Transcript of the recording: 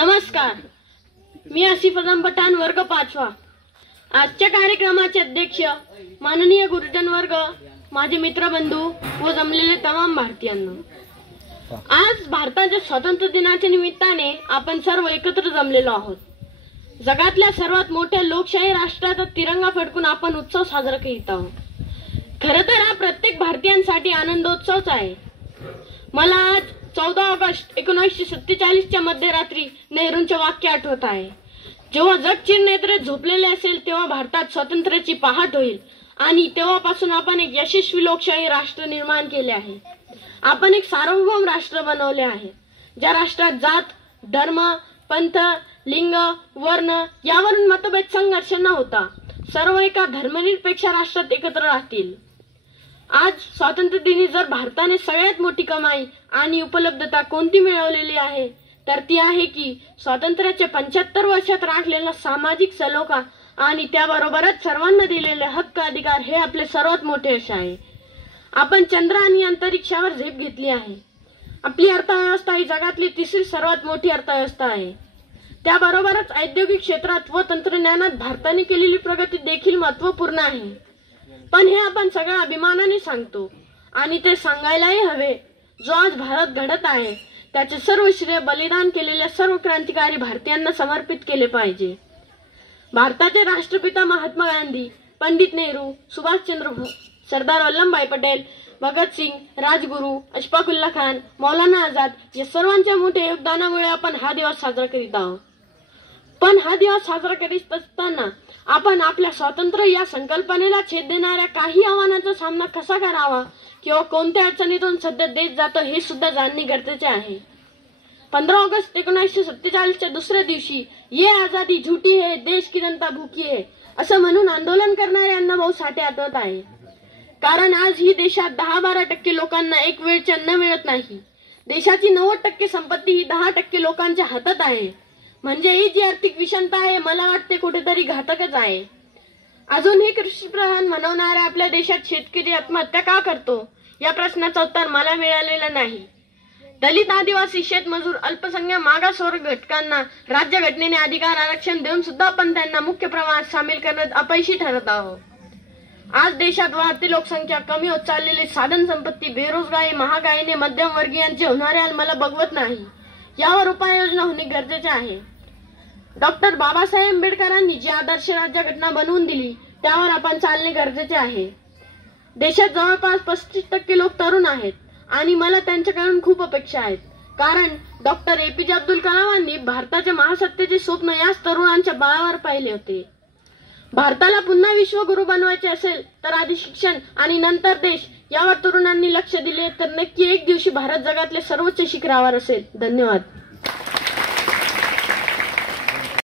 नमस्कार, मी आसिफ अझम पठाण, वर्ग 5वा। आजच्या कार्यक्रमाचे अध्यक्ष माननीय गुरुजन वर्ग, माझे मित्रबंधू व जमलेले तमाम भारतीयांनो, आज भारताच्या स्वातंत्र्य दिनाच्या निमित्ताने आपण सर्व एकत्र जमलेलो आहोत। जगातल्या सर्वात मोठ्या लोकशाही राष्ट्राचा तिरंगा फडकून आपण उत्सव साजरा करीत आहोत। खरं तर हा प्रत्येक भारतीयांसाठी आनंदोत्सवच आहे। मला आज 14 ऑगस्ट 1947 च्या मध्यरात्री नेहरूंचे वाक्य आठवत आहे, जेव्हा जग चिरनेत्रे झोपलेले असेल तेव्हा भारतात स्वातंत्र्याची पहाट होईल आणि तेव्हापासून आपण एक यशस्वी लोकशाही राष्ट्र निर्माण केले आहे। आपण एक सार्वभौम राष्ट्र बनवले आहे, ज्या राष्ट्रात जात, धर्म, पंथ, लिंग, वर्ण यावरून मतभेद संघर्ष न होता सर्व एका धर्मनिरपेक्ष राष्ट्रात एकत्र राहतील। आज स्वातंत्र्य दिनी जर भारताने सगळ्यात मोठी कमाई आणि उपलब्धता कोणती मिळवलेली आहे तर ती आहे की स्वातंत्र्याच्या 75 वर्षात राखलेला सामाजिक सलोखा आणि त्याबरोबरच सर्वांना दिलेले हक्क अधिकार हे आपले सर्वात मोठे यश आहे। आपण चंद्र आणि अंतरिक्षावर झेप घेतली आहे। आपली अर्थव्यवस्था ही जगातली तिसरी सर्वात मोठी अर्थव्यवस्था आहे। त्याबरोबरच औद्योगिक क्षेत्रात व तंत्रज्ञानात भारताने केलेली प्रगती देखील महत्त्वपूर्ण आहे। पण हे आपण सगळ्या अभिमानाने सांगतो आणि ते सांगायलाही हवे। जो आज भारत घडत आहे त्याचे सर्व श्रेय बलिदान केलेल्या सर्व क्रांतिकारी भारतीयांना समर्पित केले पाहिजे। भारताचे राष्ट्रपिता महात्मा गांधी, पंडित नेहरू, सुभाषचंद्र बोस, सरदार वल्लभभाई पटेल, भगतसिंग, राजगुरू, अशफाकुल्ला खान, मौलाना आझाद या सर्वांच्या मोठ्या योगदानामुळे आपण हा दिवस साजरा करीत आहोत। पण हा दिवस साजरा करीत असताना आपण आपल्या स्वातंत्र्य या संकल्पनेला छेद देणाऱ्या काही आव्हानांचा सामना कसा करावा किंवा कोणत्या अडचणीतून सध्या देश जातो हे सुद्धा जाणणे गरजेचे आहे। 15 ऑगस्ट 1947 च्या दुसऱ्या दिवशी ये आजादी झूठी है, देश की जनता भूकी है असं म्हणून आंदोलन करणारे अण्णाभाऊ साठे आठवत आहे। कारण आज ही देशात 10-12% लोकांना एक वेळचे अन्न मिळत नाही। देशाची 90% संपत्ती ही 10% लोकांच्या हातात आहे। म्हणजे ही जी आर्थिक विषमता आहे मला वाटते कुठेतरी घातकच आहे। अजूनही कृषीप्रधान म्हणवणाऱ्या आपल्या देशात शेतकरी आत्महत्या का करतो या प्रश्नाचं उत्तर मला मिळालेलं नाही। दलित, आदिवासी, शेतमजूर, अल्पसंख्याक मागासवर्ग घटकांना राज्यघटनेने अधिकार आरक्षण देऊन सुद्धा आपण त्यांना मुख्य प्रवाहात सामील करण्यात अपयशी ठरत आहोत। आज देशात वाढती लोकसंख्या, कमी होत चाललेली साधन संपत्ती, बेरोजगारी, महागाईने मध्यमवर्गीयांचे होणारे हाल मला बघवत नाही। यावर उपाययोजना होणे गरजेचे आहे। डॉक्टर बाबासाहेब आंबेडकरांनी जी आदर्श राज्यघटना बनवून दिली त्यावर आपण चालणे गरजेचे आहे। देशात जवळपास 35% लोक तरुण आहेत आणि मला त्यांच्याकडून खूप अपेक्षा आहेत। कारण डॉक्टर APJ अब्दुल कलामांनी भारताच्या महासत्तेचे स्वप्न याच तरुणांच्या बळावर पाहिले होते। भारताला पुन्हा विश्वगुरू बनवायचे असेल तर आधी शिक्षण आणि नंतर देश यावर तरुणांनी लक्ष दिले तर नक्की एक दिवशी भारत जगातल्या सर्वोच्च शिखरावर असेल। धन्यवाद।